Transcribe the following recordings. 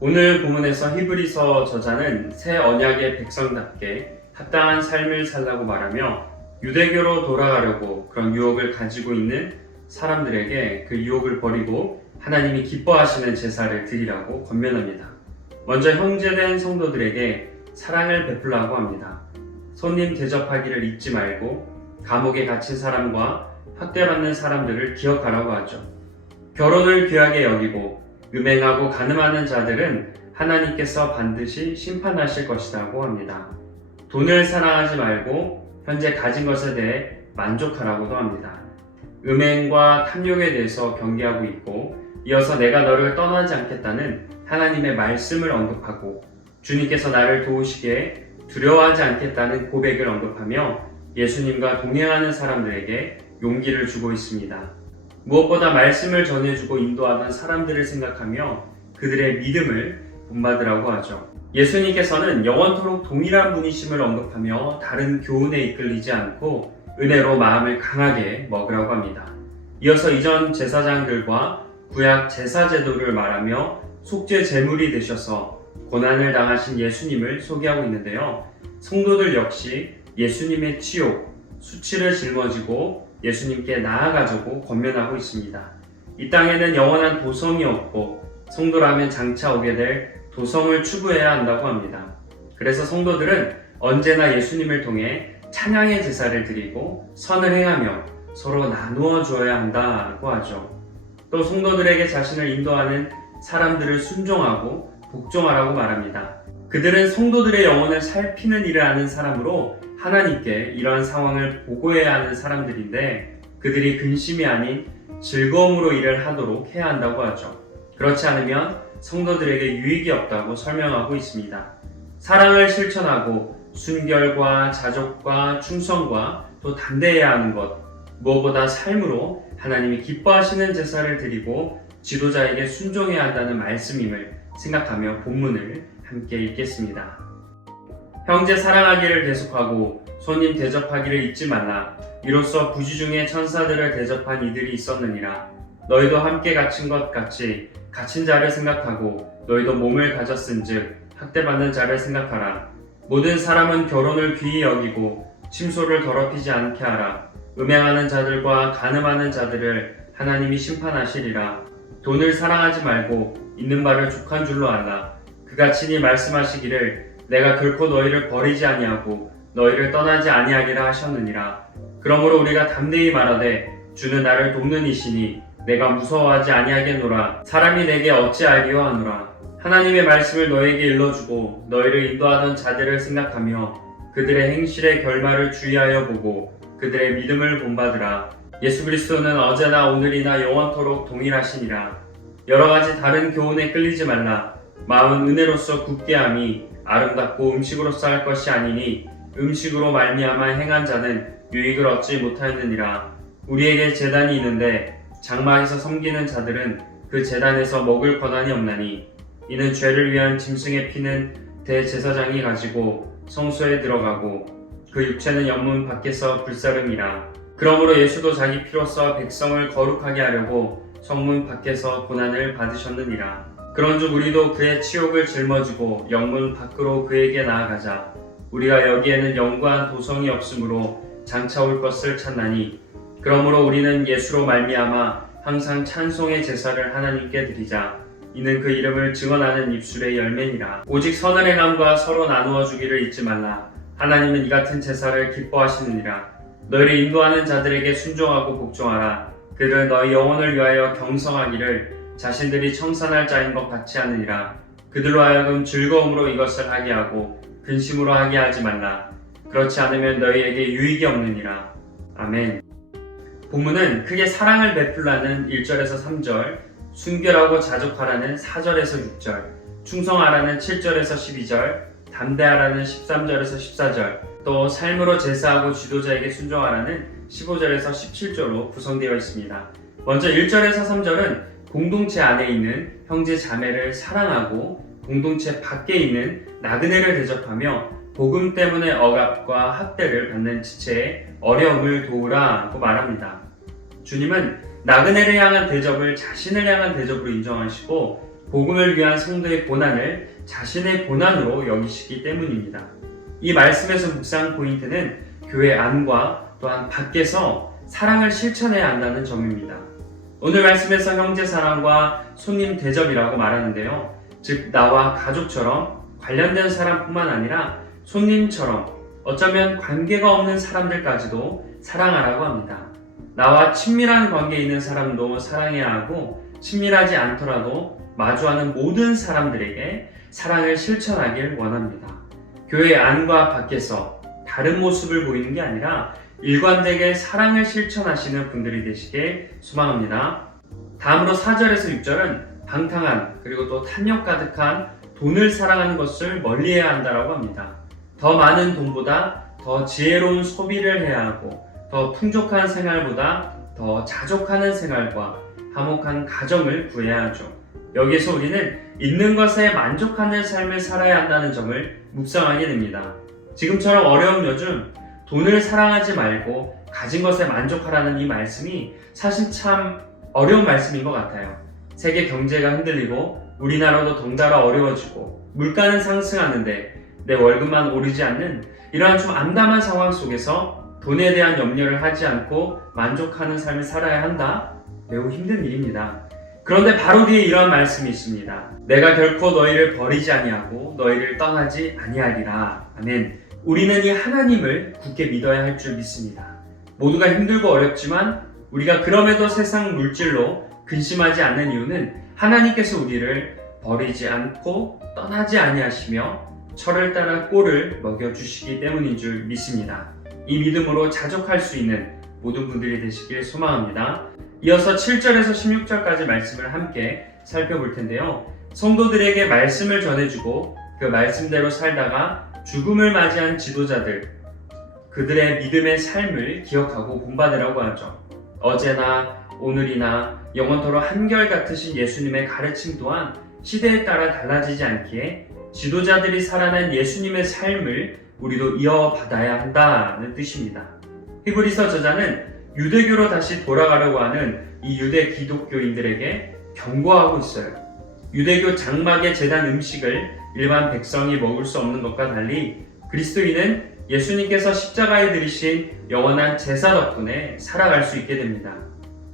오늘 본문에서 히브리서 저자는 새 언약의 백성답게 합당한 삶을 살라고 말하며 유대교로 돌아가려고 그런 유혹을 가지고 있는 사람들에게 그 유혹을 버리고 하나님이 기뻐하시는 제사를 드리라고 권면합니다. 먼저 형제된 성도들에게 사랑을 베풀라고 합니다. 손님 대접하기를 잊지 말고 감옥에 갇힌 사람과 학대받는 사람들을 기억하라고 하죠. 결혼을 귀하게 여기고 음행하고 간음하는 자들은 하나님께서 반드시 심판하실 것이라고 합니다. 돈을 사랑하지 말고 현재 가진 것에 대해 만족하라고도 합니다. 음행과 탐욕에 대해서 경계하고 있고 이어서 내가 너를 떠나지 않겠다는 하나님의 말씀을 언급하고 주님께서 나를 도우시기에 두려워하지 않겠다는 고백을 언급하며 예수님과 동행하는 사람들에게 용기를 주고 있습니다. 무엇보다 말씀을 전해주고 인도하던 사람들을 생각하며 그들의 믿음을 본받으라고 하죠. 예수님께서는 영원토록 동일한 분이심을 언급하며 다른 교훈에 이끌리지 않고 은혜로 마음을 강하게 먹으라고 합니다. 이어서 이전 제사장들과 구약 제사 제도를 말하며 속죄 제물이 되셔서 고난을 당하신 예수님을 소개하고 있는데요. 성도들 역시 예수님의 치욕, 수치를 짊어지고 예수님께 나아가자고 권면하고 있습니다. 이 땅에는 영원한 도성이 없고 성도라면 장차 오게 될 도성을 추구해야 한다고 합니다. 그래서 성도들은 언제나 예수님을 통해 찬양의 제사를 드리고 선을 행하며 서로 나누어 주어야 한다고 하죠. 또 성도들에게 자신을 인도하는 사람들을 순종하고 복종하라고 말합니다. 그들은 성도들의 영혼을 살피는 일을 하는 사람으로 하나님께 이러한 상황을 보고해야 하는 사람들인데 그들이 근심이 아닌 즐거움으로 일을 하도록 해야 한다고 하죠. 그렇지 않으면 성도들에게 유익이 없다고 설명하고 있습니다. 사랑을 실천하고 순결과 자족과 충성과 또 담대해야 하는 것, 무엇보다 삶으로 하나님이 기뻐하시는 제사를 드리고 지도자에게 순종해야 한다는 말씀임을 생각하며 본문을 함께 읽겠습니다. 형제 사랑하기를 계속하고 손님 대접하기를 잊지 말라. 이로써 부지 중에 천사들을 대접한 이들이 있었느니라. 너희도 함께 갇힌 것 같이 갇힌 자를 생각하고 너희도 몸을 가졌은즉 학대받는 자를 생각하라. 모든 사람은 결혼을 귀히 여기고 침소를 더럽히지 않게 하라. 음행하는 자들과 간음하는 자들을 하나님이 심판하시리라. 돈을 사랑하지 말고 있는 바를 족한 줄로 알라. 그가 친히 말씀하시기를 내가 결코 너희를 버리지 아니하고 너희를 떠나지 아니하리라 하셨느니라. 그러므로 우리가 담대히 말하되 주는 나를 돕는 이시니 내가 무서워하지 아니하겠노라. 사람이 내게 어찌알리요 하노라. 하나님의 말씀을 너희에게 일러주고 너희를 인도하던 자들을 생각하며 그들의 행실의 결말을 주의하여 보고 그들의 믿음을 본받으라. 예수 그리스도는 어제나 오늘이나 영원토록 동일하시니라. 여러가지 다른 교훈에 끌리지 말라. 마음은 은혜로서 굳게 함이 아름답고 음식으로서 할 것이 아니니 음식으로 말미암아 행한 자는 유익을 얻지 못하였느니라. 우리에게 제단이 있는데 장막에서 섬기는 자들은 그 제단에서 먹을 권한이 없나니 이는 죄를 위한 짐승의 피는 대제사장이 가지고 성소에 들어가고 그 육체는 영문 밖에서 불사름이라. 그러므로 예수도 자기 피로써 백성을 거룩하게 하려고 성문 밖에서 고난을 받으셨느니라. 그런즉 우리도 그의 치욕을 짊어지고 영문 밖으로 그에게 나아가자. 우리가 여기에는 영구한 도성이 없으므로 장차 올 것을 찾나니 그러므로 우리는 예수로 말미암아 항상 찬송의 제사를 하나님께 드리자. 이는 그 이름을 증언하는 입술의 열매니라. 오직 선을 행함과 서로 나누어 주기를 잊지 말라. 하나님은 이 같은 제사를 기뻐하시느니라. 너희를 인도하는 자들에게 순종하고 복종하라. 그들은 너희 영혼을 위하여 경성하기를 자신들이 청산할 자인 것 같이 하느니라. 그들로 하여금 즐거움으로 이것을 하게 하고 근심으로 하게 하지 말라. 그렇지 않으면 너희에게 유익이 없느니라. 아멘. 본문은 크게 사랑을 베풀라는 1절에서 3절, 순결하고 자족하라는 4절에서 6절, 충성하라는 7절에서 12절, 담대하라는 13절에서 14절, 또 삶으로 제사하고 지도자에게 순종하라는 15절에서 17절로 구성되어 있습니다. 먼저 1절에서 3절은 공동체 안에 있는 형제 자매를 사랑하고 공동체 밖에 있는 나그네를 대접하며 복음 때문에 억압과 학대를 받는 지체의 어려움을 도우라고 말합니다. 주님은 나그네를 향한 대접을 자신을 향한 대접으로 인정하시고 복음을 위한 성도의 고난을 자신의 고난으로 여기시기 때문입니다. 이 말씀에서 묵상 포인트는 교회 안과 또한 밖에서 사랑을 실천해야 한다는 점입니다. 오늘 말씀에서 형제 사랑과 손님 대접이라고 말하는데요. 즉 나와 가족처럼 관련된 사람뿐만 아니라 손님처럼 어쩌면 관계가 없는 사람들까지도 사랑하라고 합니다. 나와 친밀한 관계에 있는 사람도 사랑해야 하고 친밀하지 않더라도 마주하는 모든 사람들에게 사랑을 실천하길 원합니다. 교회 안과 밖에서 다른 모습을 보이는 게 아니라 일관되게 사랑을 실천하시는 분들이 되시길 소망합니다. 다음으로 4절에서 6절은 방탕한 그리고 또 탐욕 가득한 돈을 사랑하는 것을 멀리해야 한다고 합니다. 더 많은 돈보다 더 지혜로운 소비를 해야 하고 더 풍족한 생활보다 더 자족하는 생활과 화목한 가정을 구해야 하죠. 여기에서 우리는 있는 것에 만족하는 삶을 살아야 한다는 점을 묵상하게 됩니다. 지금처럼 어려운 요즘 돈을 사랑하지 말고 가진 것에 만족하라는 이 말씀이 사실 참 어려운 말씀인 것 같아요. 세계 경제가 흔들리고 우리나라도 덩달아 어려워지고 물가는 상승하는데 내 월급만 오르지 않는 이러한 좀 암담한 상황 속에서 돈에 대한 염려를 하지 않고 만족하는 삶을 살아야 한다? 매우 힘든 일입니다. 그런데 바로 뒤에 이런 말씀이 있습니다. 내가 결코 너희를 버리지 아니하고 너희를 떠나지 아니하리라. 아멘. 우리는 이 하나님을 굳게 믿어야 할 줄 믿습니다. 모두가 힘들고 어렵지만 우리가 그럼에도 세상 물질로 근심하지 않는 이유는 하나님께서 우리를 버리지 않고 떠나지 아니하시며 철을 따라 꼴을 먹여주시기 때문인 줄 믿습니다. 이 믿음으로 자족할 수 있는 모든 분들이 되시길 소망합니다. 이어서 7절에서 16절까지 말씀을 함께 살펴볼 텐데요. 성도들에게 말씀을 전해주고 그 말씀대로 살다가 죽음을 맞이한 지도자들, 그들의 믿음의 삶을 기억하고 본받으라고 하죠. 어제나 오늘이나 영원토록 한결같으신 예수님의 가르침 또한 시대에 따라 달라지지 않기에 지도자들이 살아낸 예수님의 삶을 우리도 이어받아야 한다는 뜻입니다. 히브리서 저자는 유대교로 다시 돌아가려고 하는 이 유대 기독교인들에게 경고하고 있어요. 유대교 장막의 제단 음식을 일반 백성이 먹을 수 없는 것과 달리 그리스도인은 예수님께서 십자가에 들이신 영원한 제사 덕분에 살아갈 수 있게 됩니다.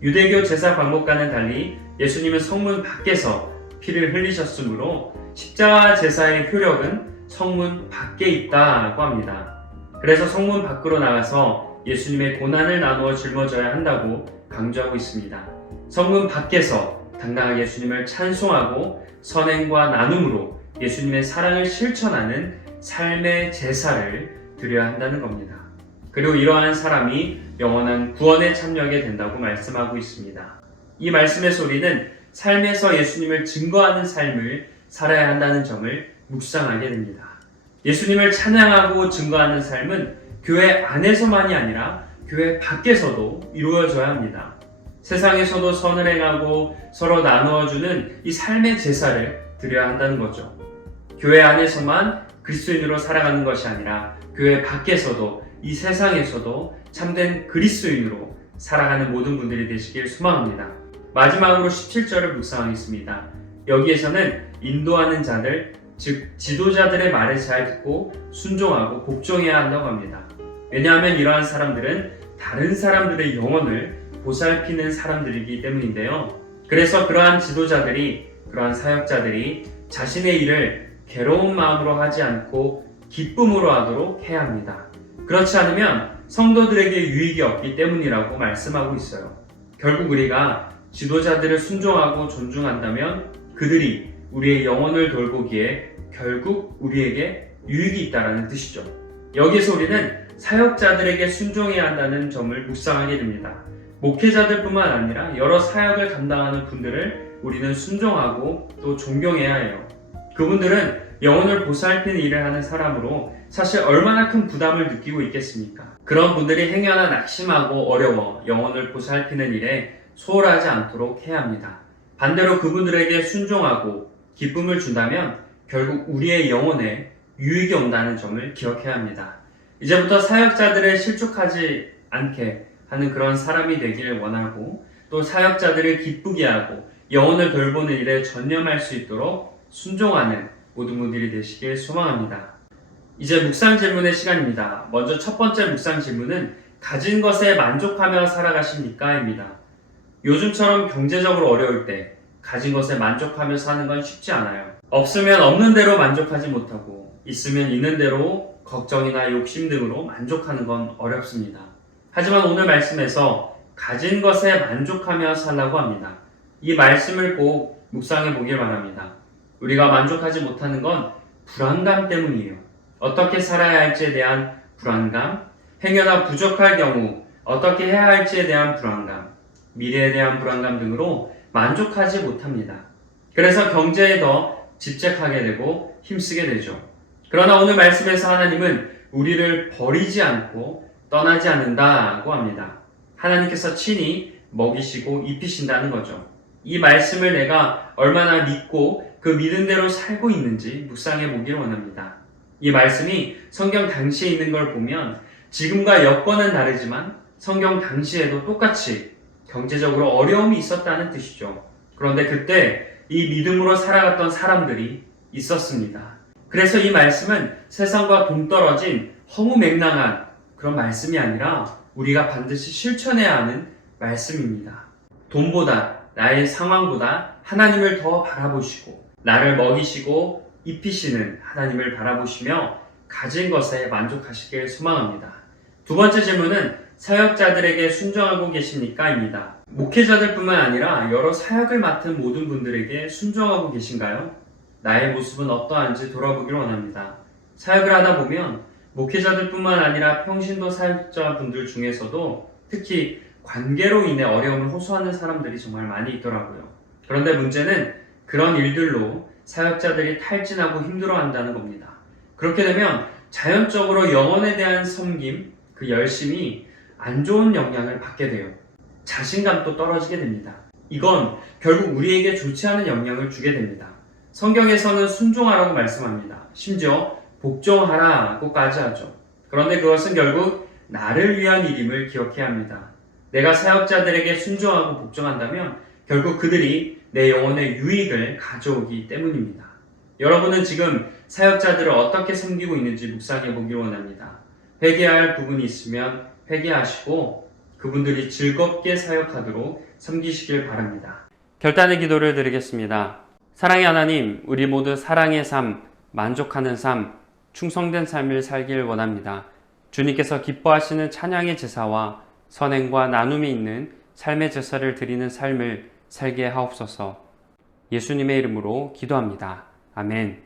유대교 제사 방법과는 달리 예수님은 성문 밖에서 피를 흘리셨으므로 십자가 제사의 효력은 성문 밖에 있다고 합니다. 그래서 성문 밖으로 나가서 예수님의 고난을 나누어 짊어져야 한다고 강조하고 있습니다. 성문 밖에서 당당하게 예수님을 찬송하고 선행과 나눔으로 예수님의 사랑을 실천하는 삶의 제사를 드려야 한다는 겁니다. 그리고 이러한 사람이 영원한 구원에 참여하게 된다고 말씀하고 있습니다. 이 말씀의 소리는 삶에서 예수님을 증거하는 삶을 살아야 한다는 점을 묵상하게 됩니다. 예수님을 찬양하고 증거하는 삶은 교회 안에서만이 아니라 교회 밖에서도 이루어져야 합니다. 세상에서도 선을 행하고 서로 나누어주는 이 삶의 제사를 드려야 한다는 거죠. 교회 안에서만 그리스도인으로 살아가는 것이 아니라 교회 밖에서도 이 세상에서도 참된 그리스도인으로 살아가는 모든 분들이 되시길 소망합니다. 마지막으로 17절을 묵상하겠습니다. 여기에서는 인도하는 자들, 즉 지도자들의 말을 잘 듣고 순종하고 복종해야 한다고 합니다. 왜냐하면 이러한 사람들은 다른 사람들의 영혼을 보살피는 사람들이기 때문인데요. 그래서 그러한 지도자들이, 그러한 사역자들이 자신의 일을 괴로운 마음으로 하지 않고 기쁨으로 하도록 해야 합니다. 그렇지 않으면 성도들에게 유익이 없기 때문이라고 말씀하고 있어요. 결국 우리가 지도자들을 순종하고 존중한다면 그들이 우리의 영혼을 돌보기에 결국 우리에게 유익이 있다는 뜻이죠. 여기서 우리는 사역자들에게 순종해야 한다는 점을 묵상하게 됩니다. 목회자들뿐만 아니라 여러 사역을 감당하는 분들을 우리는 순종하고 또 존경해야 해요. 그분들은 영혼을 보살피는 일을 하는 사람으로 사실 얼마나 큰 부담을 느끼고 있겠습니까? 그런 분들이 행여나 낙심하고 어려워 영혼을 보살피는 일에 소홀하지 않도록 해야 합니다. 반대로 그분들에게 순종하고 기쁨을 준다면 결국 우리의 영혼에 유익이 온다는 점을 기억해야 합니다. 이제부터 사역자들을 실족하지 않게 하는 그런 사람이 되기를 원하고 또 사역자들을 기쁘게 하고 영혼을 돌보는 일에 전념할 수 있도록 순종하는 모든 분들이 되시길 소망합니다. 이제 묵상 질문의 시간입니다. 먼저 첫 번째 묵상 질문은 가진 것에 만족하며 살아가십니까? 입니다. 요즘처럼 경제적으로 어려울 때 가진 것에 만족하며 사는 건 쉽지 않아요. 없으면 없는 대로 만족하지 못하고 있으면 있는 대로 걱정이나 욕심 등으로 만족하는 건 어렵습니다. 하지만 오늘 말씀에서 가진 것에 만족하며 살라고 합니다. 이 말씀을 꼭 묵상해 보길 바랍니다. 우리가 만족하지 못하는 건 불안감 때문이에요. 어떻게 살아야 할지에 대한 불안감, 행여나 부족할 경우 어떻게 해야 할지에 대한 불안감, 미래에 대한 불안감 등으로 만족하지 못합니다. 그래서 경제에 더 집착하게 되고 힘쓰게 되죠. 그러나 오늘 말씀에서 하나님은 우리를 버리지 않고 떠나지 않는다고 합니다. 하나님께서 친히 먹이시고 입히신다는 거죠. 이 말씀을 내가 얼마나 믿고 그 믿은 대로 살고 있는지 묵상해 보길 원합니다. 이 말씀이 성경 당시에 있는 걸 보면 지금과 여건은 다르지만 성경 당시에도 똑같이 경제적으로 어려움이 있었다는 뜻이죠. 그런데 그때 이 믿음으로 살아갔던 사람들이 있었습니다. 그래서 이 말씀은 세상과 동떨어진 허무맹랑한 그런 말씀이 아니라 우리가 반드시 실천해야 하는 말씀입니다. 돈보다 나의 상황보다 하나님을 더 바라보시고 나를 먹이시고 입히시는 하나님을 바라보시며 가진 것에 만족하시길 소망합니다. 두 번째 질문은 사역자들에게 순종하고 계십니까? 입니다. 목회자들뿐만 아니라 여러 사역을 맡은 모든 분들에게 순종하고 계신가요? 나의 모습은 어떠한지 돌아보길 원합니다. 사역을 하다 보면 목회자들뿐만 아니라 평신도 사역자분들 중에서도 특히 관계로 인해 어려움을 호소하는 사람들이 정말 많이 있더라고요. 그런데 문제는 그런 일들로 사역자들이 탈진하고 힘들어한다는 겁니다. 그렇게 되면 자연적으로 영혼에 대한 섬김, 그 열심이 안 좋은 영향을 받게 돼요. 자신감도 떨어지게 됩니다. 이건 결국 우리에게 좋지 않은 영향을 주게 됩니다. 성경에서는 순종하라고 말씀합니다. 심지어 복종하라고까지 하죠. 그런데 그것은 결국 나를 위한 일임을 기억해야 합니다. 내가 사역자들에게 순종하고 복종한다면 결국 그들이 내 영혼의 유익을 가져오기 때문입니다. 여러분은 지금 사역자들을 어떻게 섬기고 있는지 묵상해 보기 원합니다. 회개할 부분이 있으면 회개하시고 그분들이 즐겁게 사역하도록 섬기시길 바랍니다. 결단의 기도를 드리겠습니다. 사랑의 하나님, 우리 모두 사랑의 삶, 만족하는 삶, 충성된 삶을 살길 원합니다. 주님께서 기뻐하시는 찬양의 제사와 선행과 나눔이 있는 삶의 제사를 드리는 삶을 살게 하옵소서. 예수님의 이름으로 기도합니다. 아멘.